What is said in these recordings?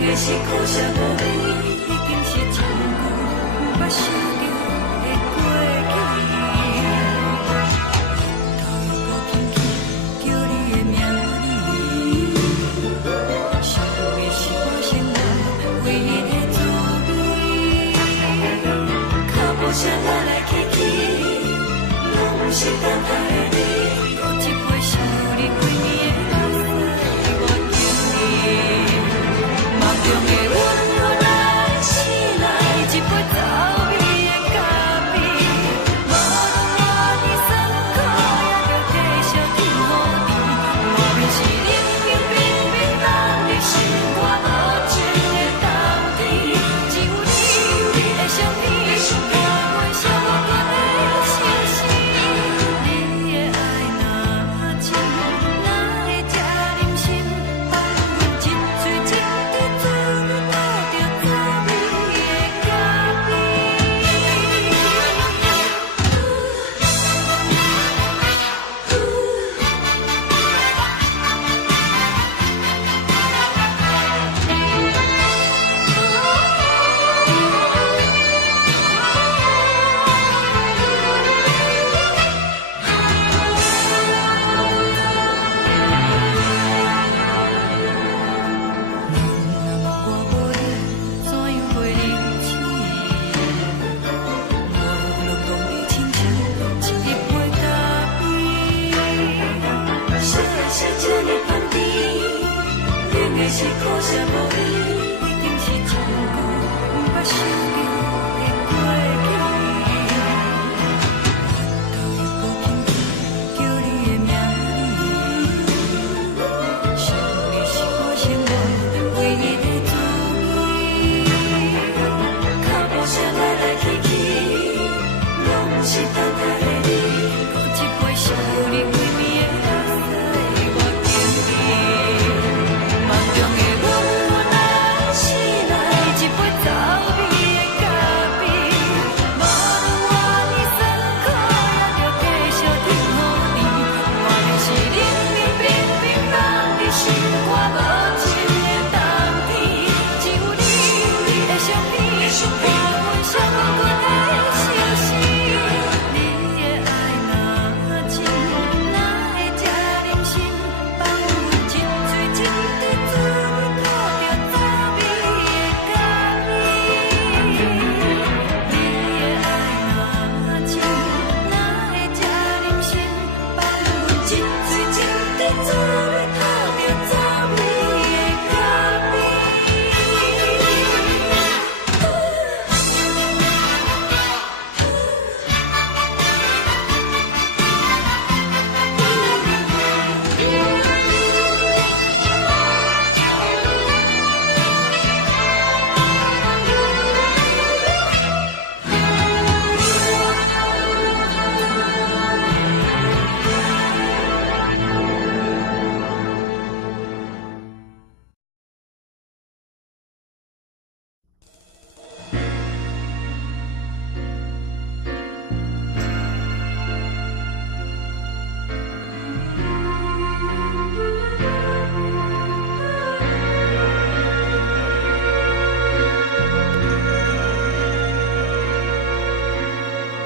的是苦涩无味，已经是真久捌想着的过去。头又搁轻轻叫你的名字，想的是我生活唯一的滋味。脚步声来来去去，拢不是等待的你，搁一杯想你几年的目屎，我求你。梦中的阮，何来醒来一杯走味的咖啡？无论我的酸苦，也着继续甜予你。莫免是冷冰冰冰冷的心肝无情的冬天，只有你的相片，伴阮寂寞过的相思。你的爱若真，哪会这忍心放阮一嘴一滴滋味倒着滋味的咖啡？我无你，怎样过日子？无论讲你亲像一杯咖啡，小的是这呢香甜，冷的是苦涩无味，已经是真久捌想着的过去。头又搁轻轻叫你的名字，想的是我生活唯一的滋味。脚步声来来去去，拢不是等待的你，搁一杯想你几暝的目屎，我求你。梦中的阮，何来醒来一杯走味的咖啡？无论我的酸苦，也着继续甜予你。莫免是冷冷冰冰冷的心肝无情的冬天，只有你的相片，伴阮寂寞过的相思。你的爱若真，哪会这忍心放阮一嘴一滴滋味倒着滋味的咖啡？你的爱若真，哪会这忍心放阮一嘴一滴滋味倒着滋味的咖啡？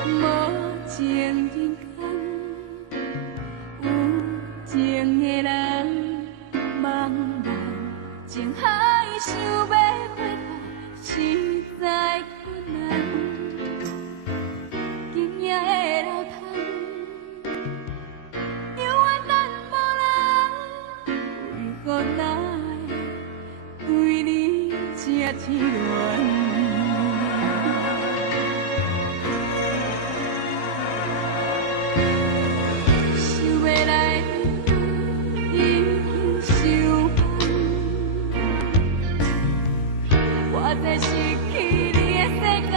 无情人间，有情的人，茫茫情海想要回头，实在困难。今夜的流淌，犹原等无人，为何哪会对你这痴恋？想要来的已经伤寒，我在失去你的世界，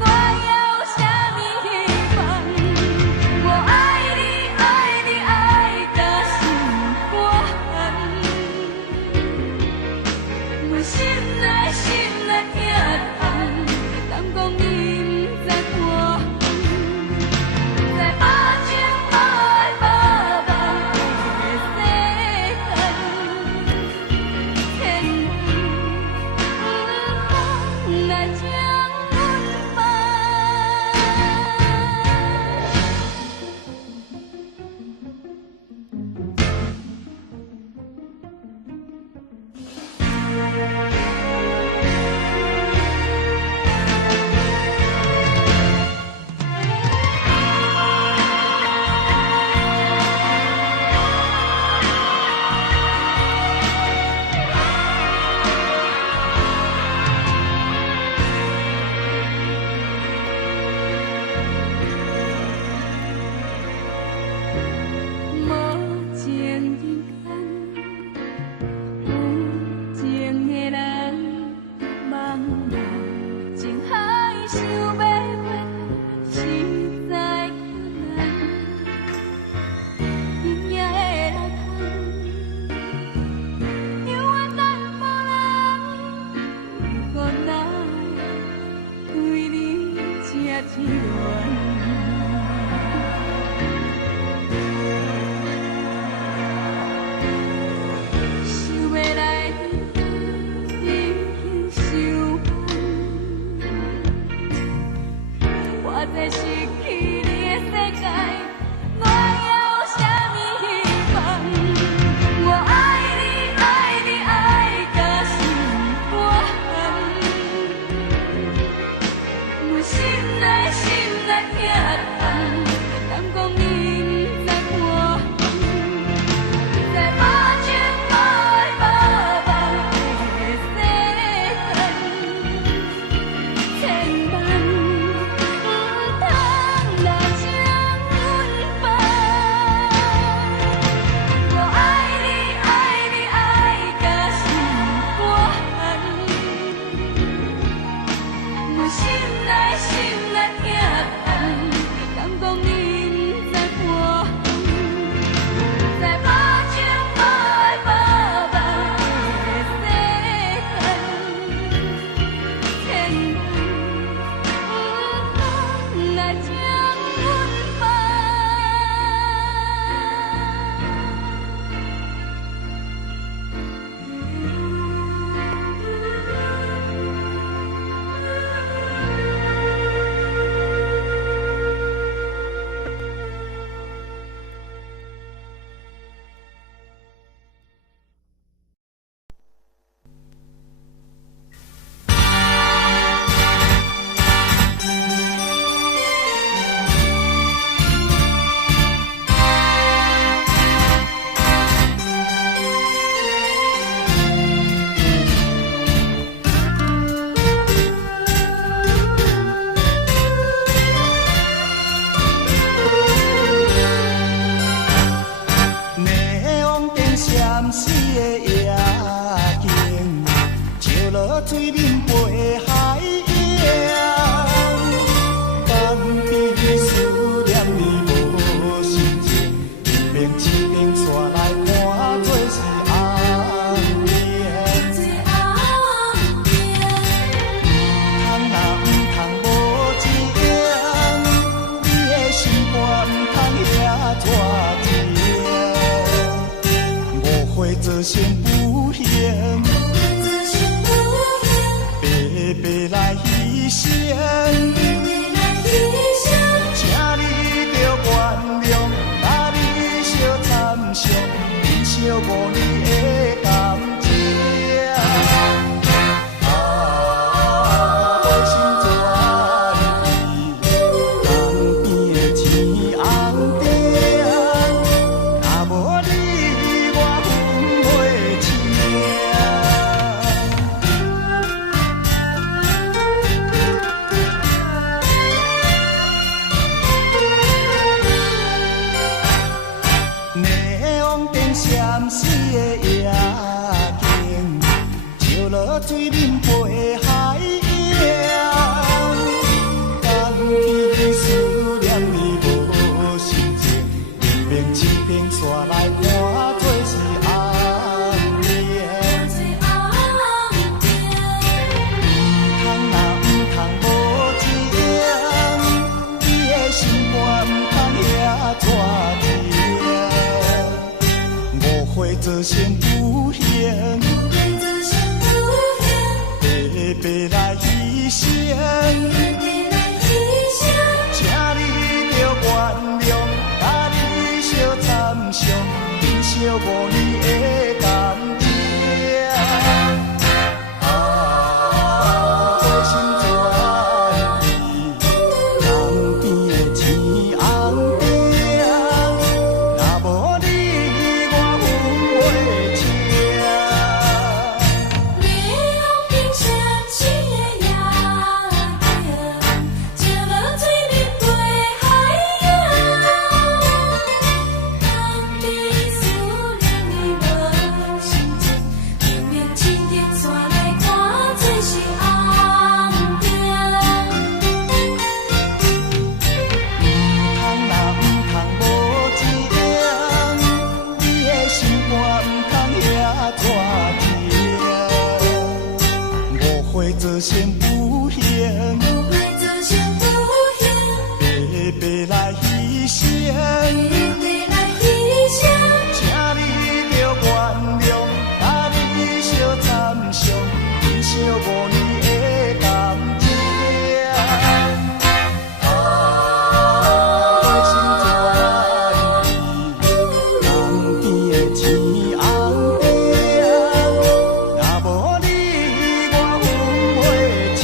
我有啥物希望？我爱你，爱你，爱到心肝寒，我心内心内痛。水面陪海洋，放边思念你无心情，一边一边煞来看做是红颜。通若唔通无情，你的心肝唔通遐拖情，误会造成不幸。白来牺牲，请你着原谅，甲你相参详，忍受5年的感情。花心转意，江边的青红灯，若无你我分袂清。闪烁的夜景，照落水面陪海洋，江边思念你无心情，一边一边煞来看做是红颜。通若唔通无情，你的心肝唔通遐拖情。会造成不幸，白来牺牲，请你着原谅，甲你相参详，忍受5年的感情。花心转意，江边的青红灯。造成不幸，白来牺牲，请你着原谅，甲你相参详，忍受5年的感情。花心转意，江边的青红灯，若无你我分袂清。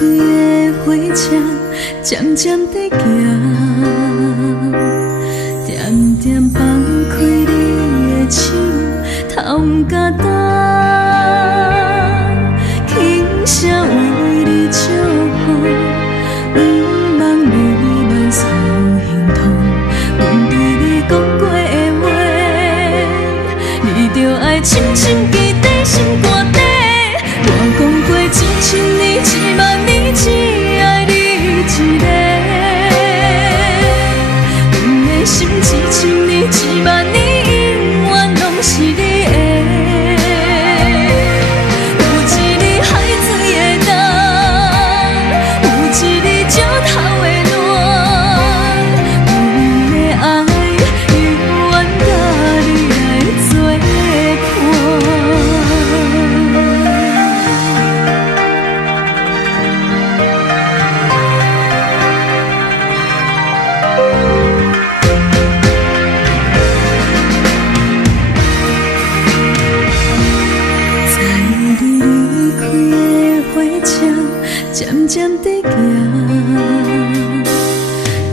的火车渐渐地行，点点放开你的手，头不敢等，轻声为你祝福，不望你满所心痛。阮对你讲过的话，你着爱深深记在心肝底。我讲过1000年、10000年，只爱你一个。阮的心1000年、10000年，永远拢是你的。有一日海水的浪，有一日石头的暖，阮的爱永远甲你来作伴。渐渐地行，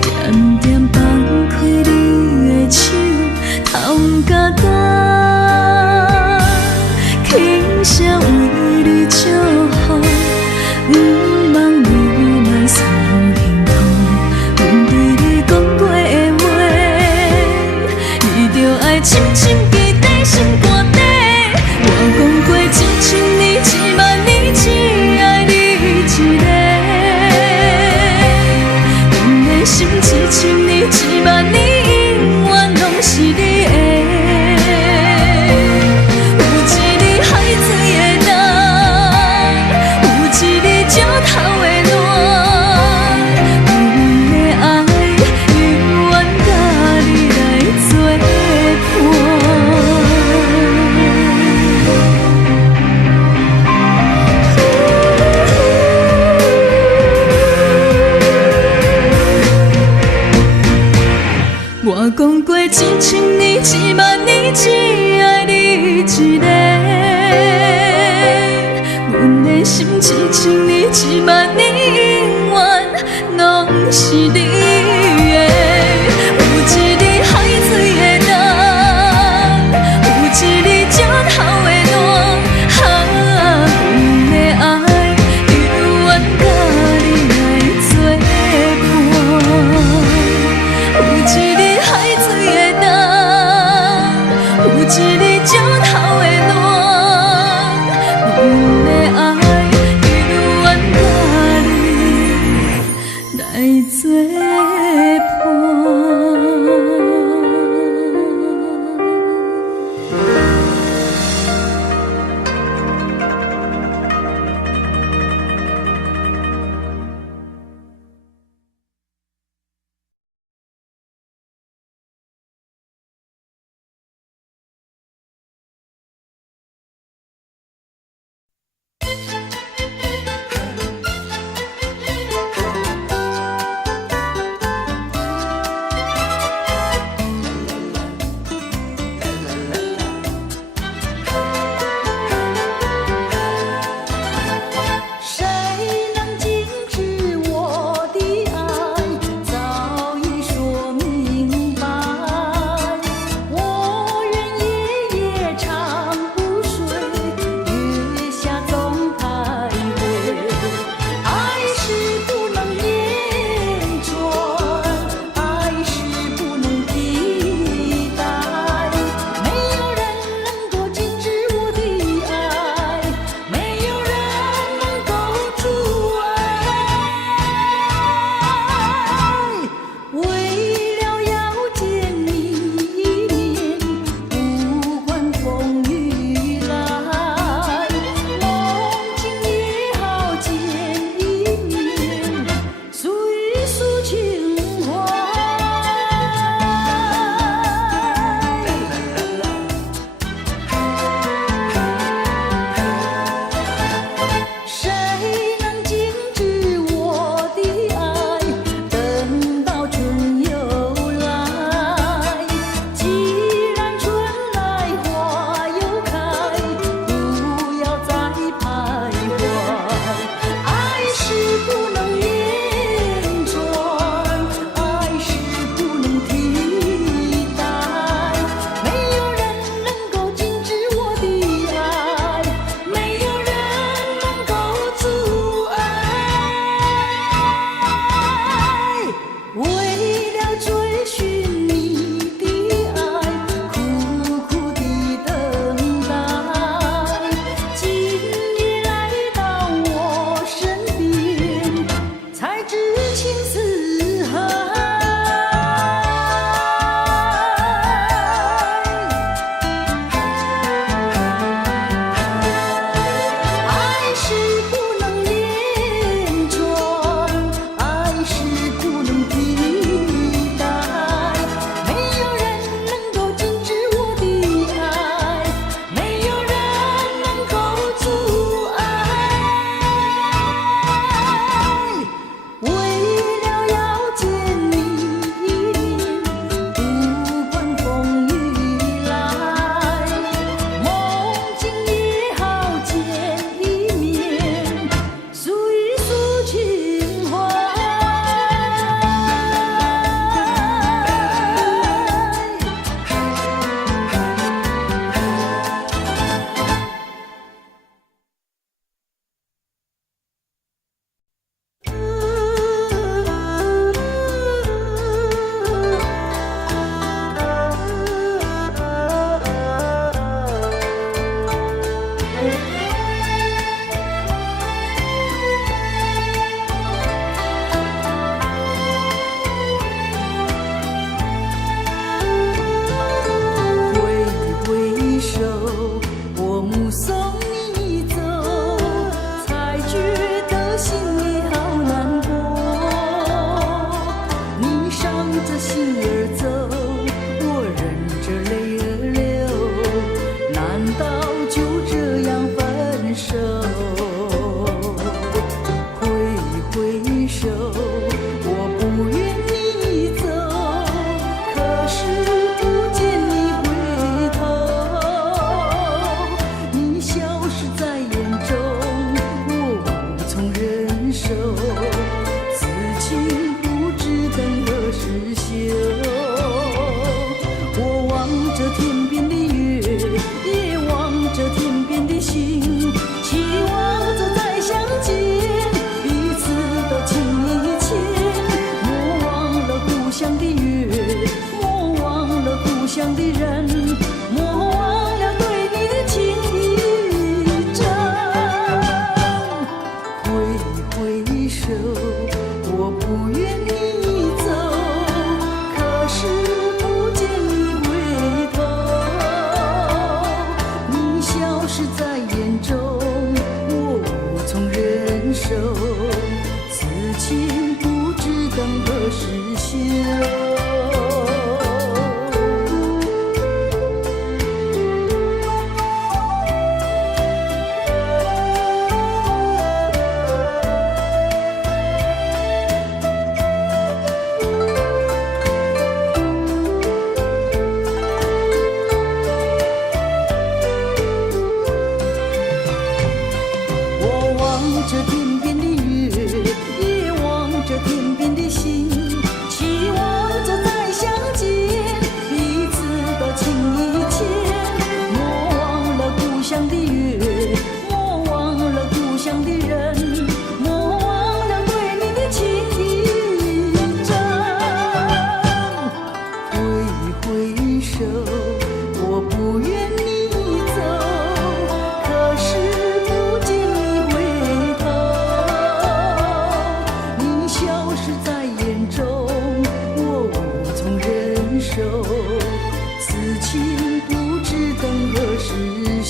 点点放开你的手，头不敢等，轻声为你祝福，不望你满所心痛。阮对你讲过的话，你着爱深深记在心肝底。我讲过1000年、10000年，只爱你一个。阮的心1000年、10000年，永远拢是你的。有一日海水的浪，有一日石头的暖，阮的爱永远甲你来作伴。我讲过1000年、10000年，只爱你一个。阮的心1000年、10000年，永远拢是你的。有一日海水的浪，有一日石头的暖，阮的爱永远甲你来作伴。有一日海水的浪，有一日石头的暖，阮的爱永远甲你来作伴。着天边的月，也望着天边的星，期望着再相见，彼此的情意牵。莫忘了故乡的月，莫忘了故乡的人，莫忘了对你的情意真。挥挥手，我不愿你走，可是不见你回头。你消失在眼中，我无从忍受，此情不知等何时休。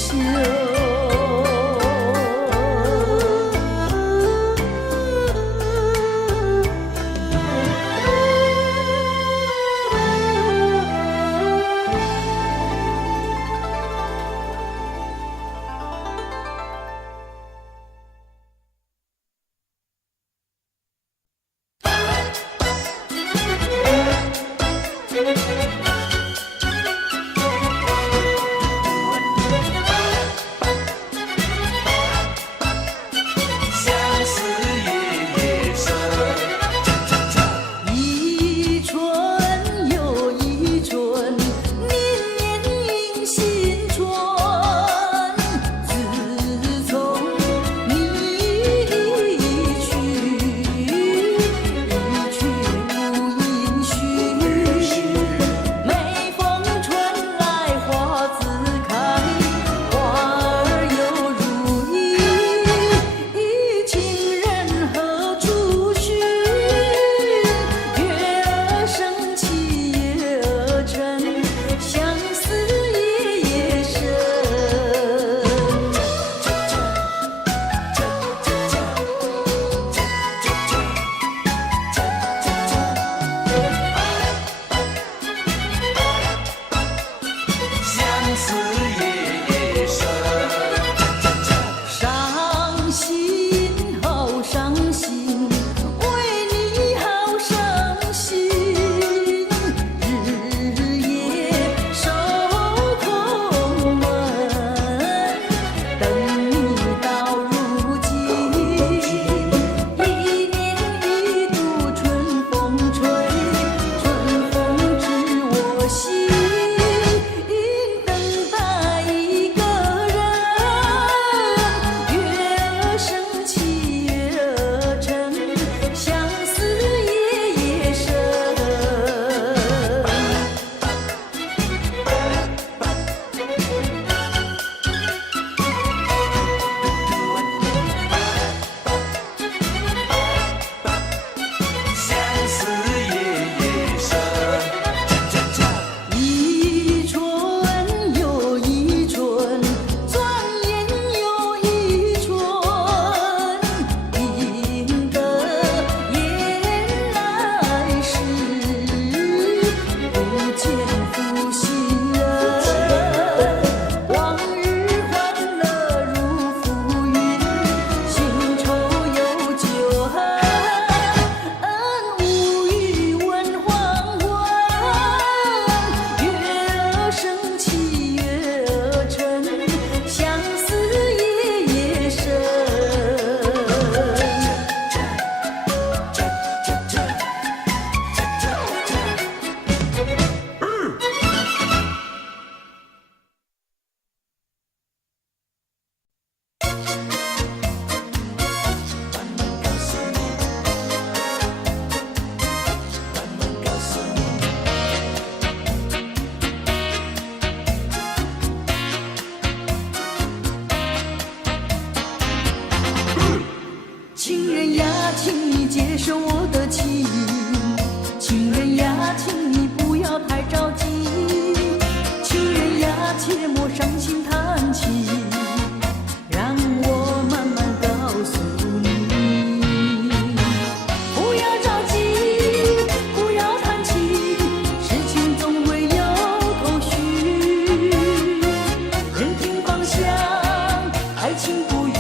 爱情不渝，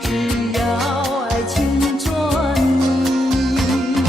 只要爱情专一。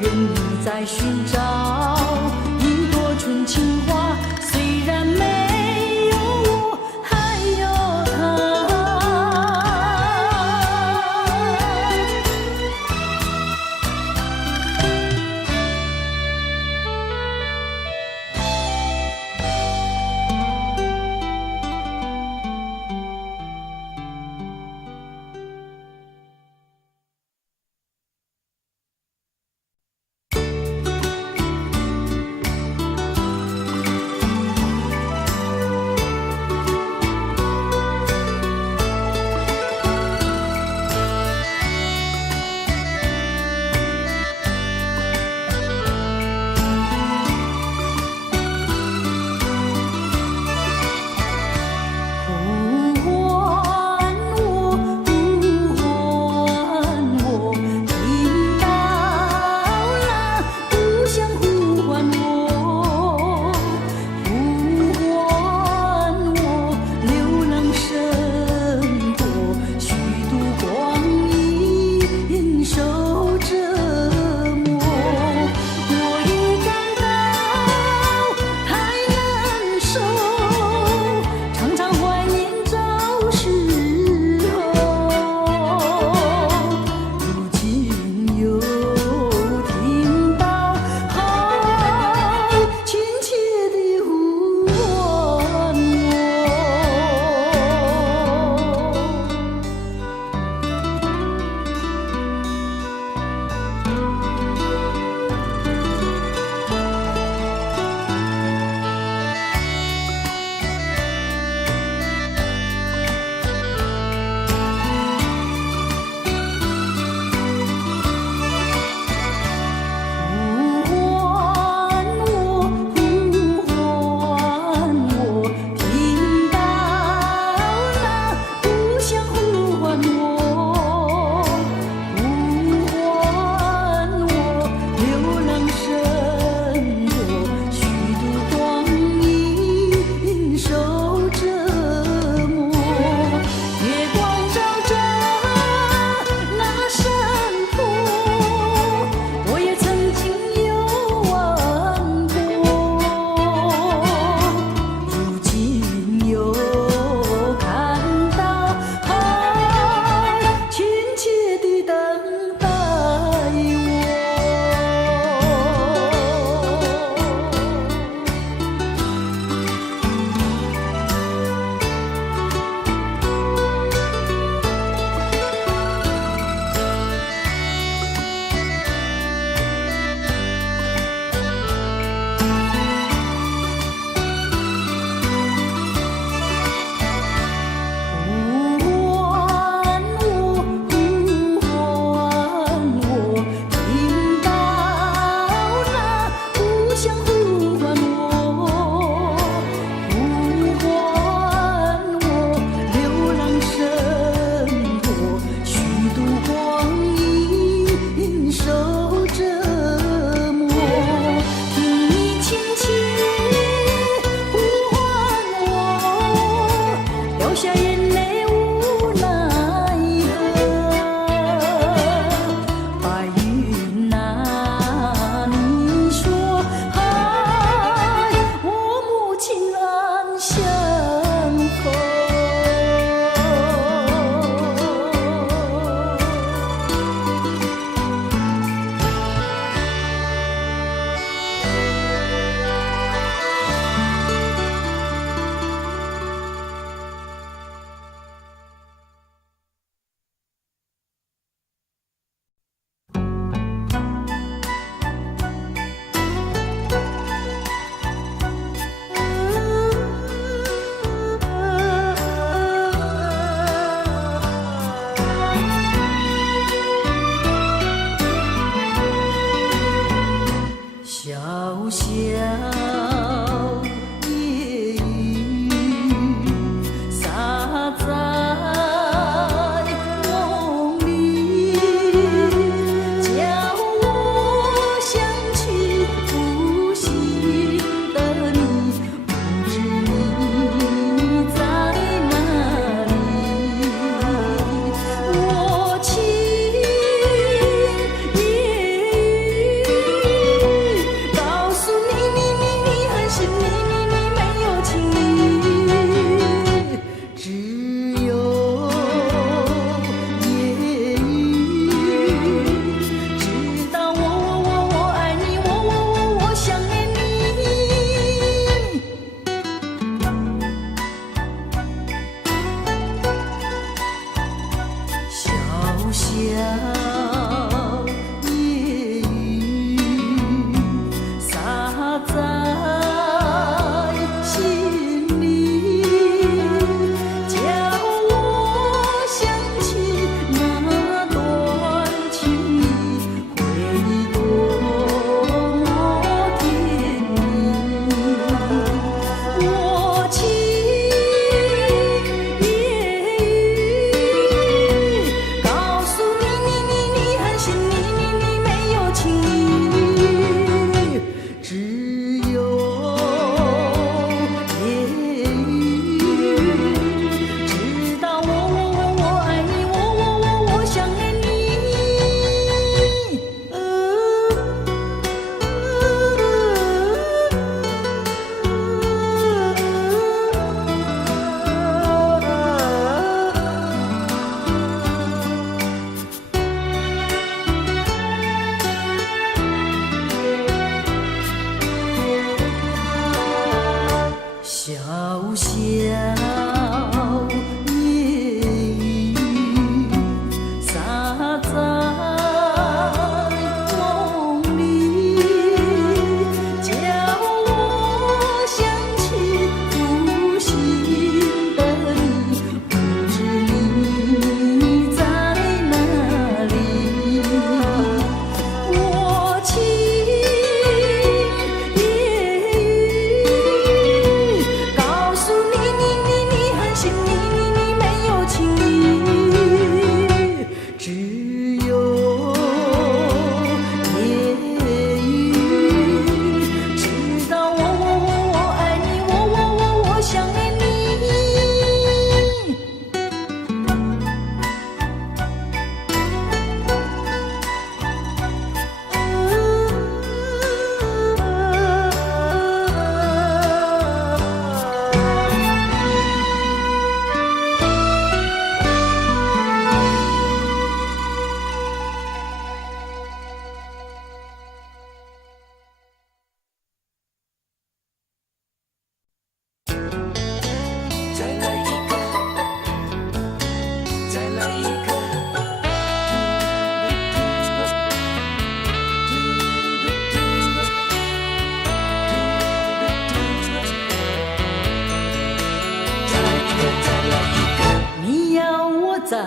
人已在寻找一朵纯情花，虽然没有我，还有他。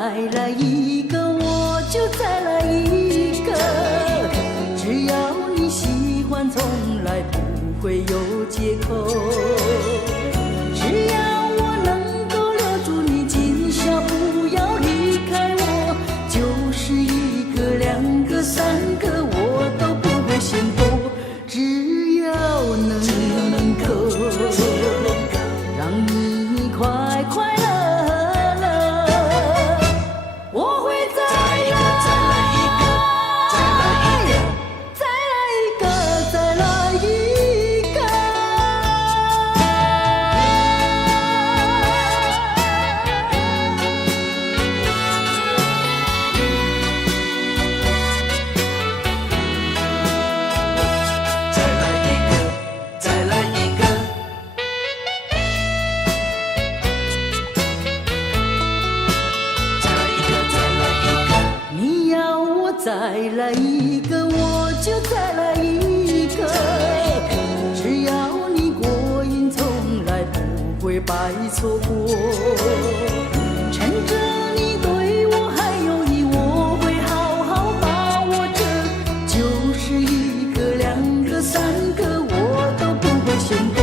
来一个，我就再来一个。只要你喜欢，从来不会有借口。只要我能够留住你，今宵不要离开我，就是一个、两个、三个，我都不会嫌多。只要能够让你快快乐乐，我会再来一个，再来一个，再来一个，再来一个。你要我再来一个，我就再来一个。只要你过瘾，从来不会白错过。趁着你对我还有意，我会好好把握着。就是一个、两个、三个，我都不会嫌多。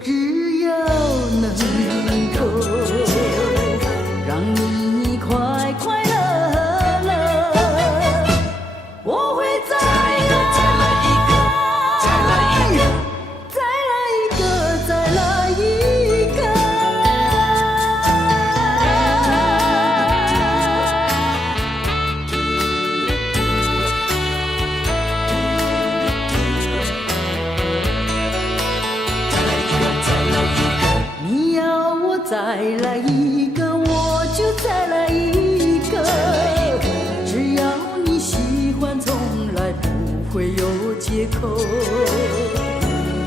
只要能够让你快快乐。我会再来一个，再来一个，再来一个，再来一个。你要我再来一个，我就再来一个。只要你喜欢，从来不会有借口。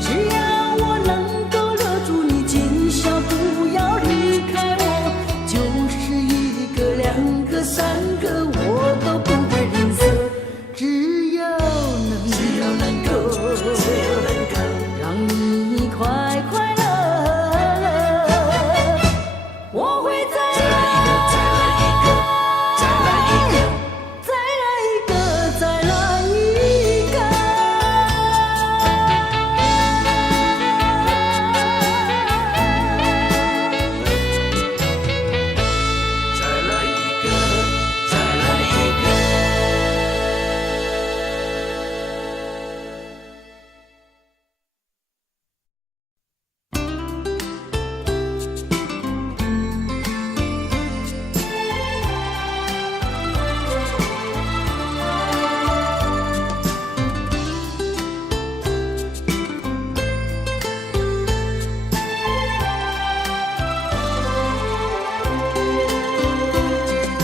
只要我能够留住你，今宵不要离开我，就是一个、两个、三个，我都不会吝啬。只要能够让你快快乐乐，我会再来一个，再来一个，再来一个，再来一个，再来一个。再来一个，再来一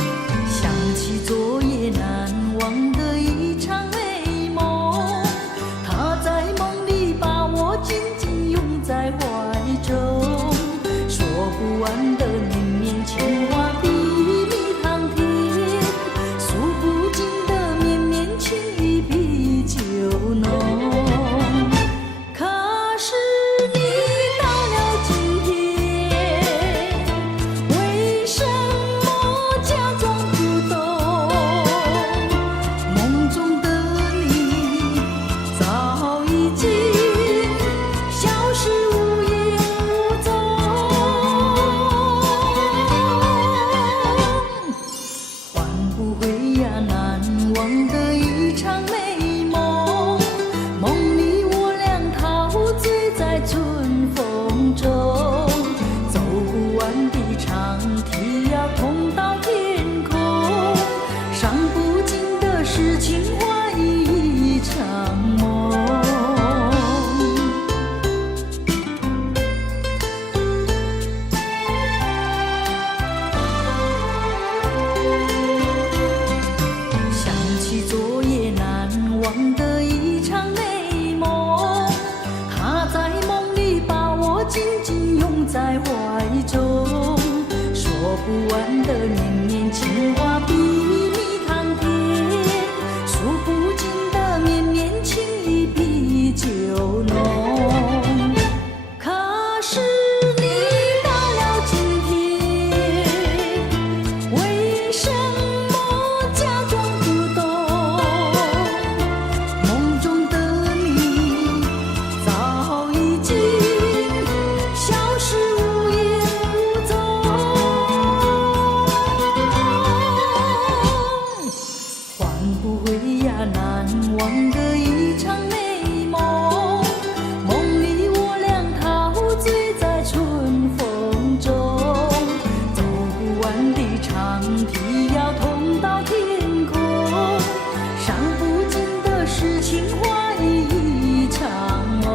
个。想起昨夜难忘的一场美梦，他在梦里把我紧紧拥在怀中，说不完的绵绵情话，比蜜糖甜，诉不尽的绵绵情意比酒浓。可是你到了今天，为什么假装不懂？梦中的你早已经消失无影无踪。换不回呀难忘的一场美梦，梦里我俩陶醉在春风中，走不完的长堤呀通到天空，伤不尽的是情话一场梦。想起昨夜难忘的一场美梦，他在梦里把我紧紧拥在怀中，说不完的绵绵情话，比蜜糖甜，诉不尽的绵绵情意比酒浓。可是你到了今天，为什情画一场梦。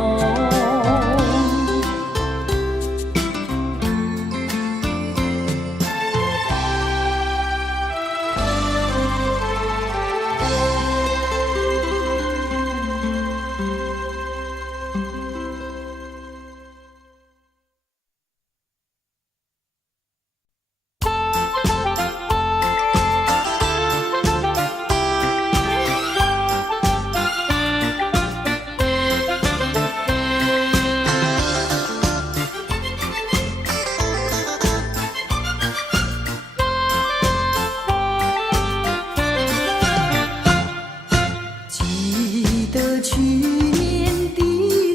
记得去年的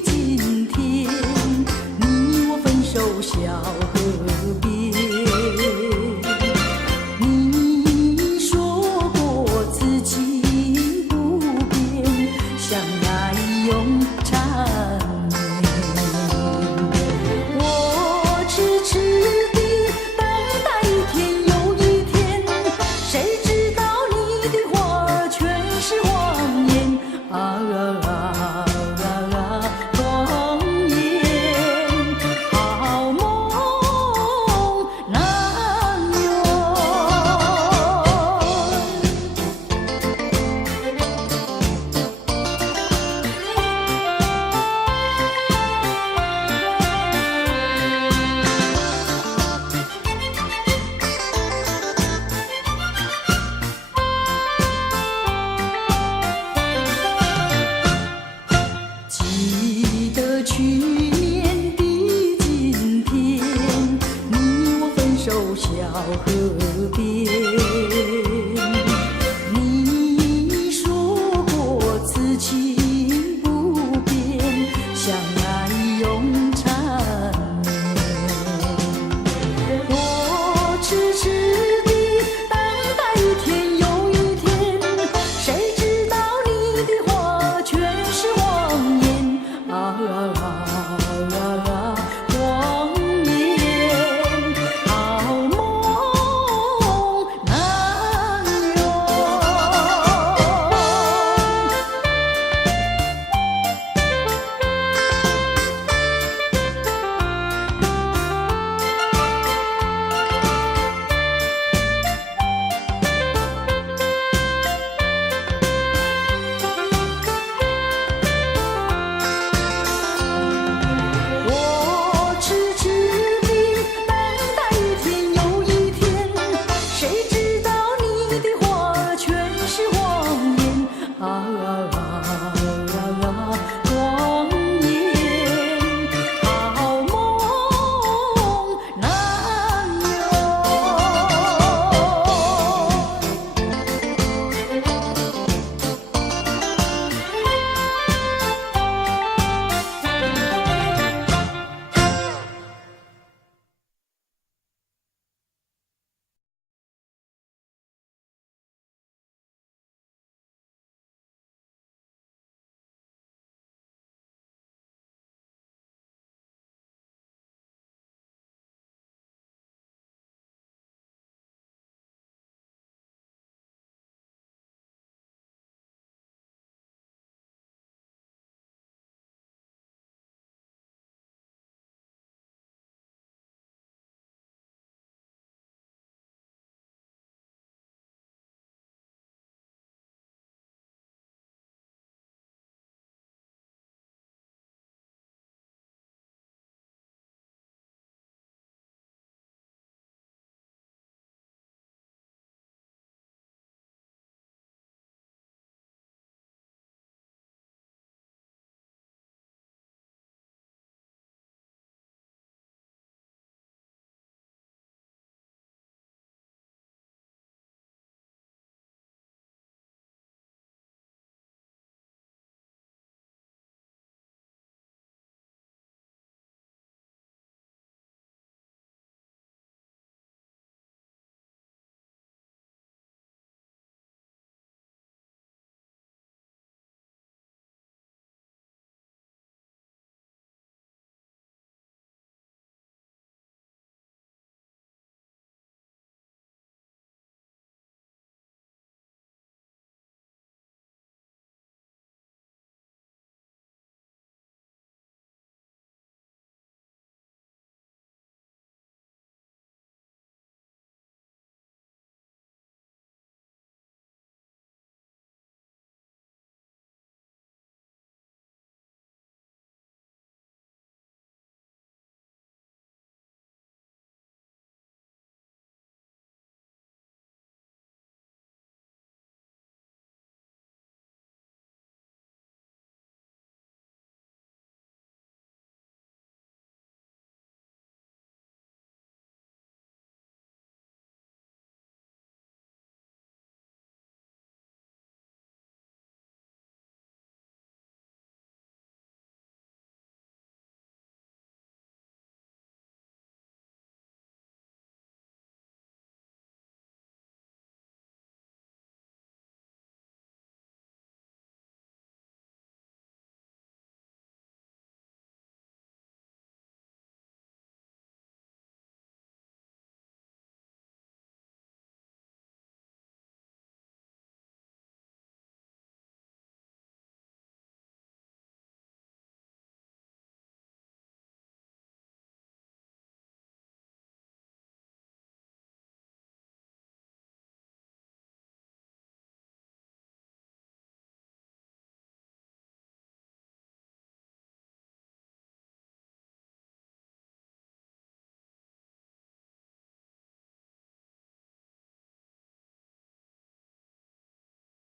今天，你我分手小河边。你说过此情不变，相爱永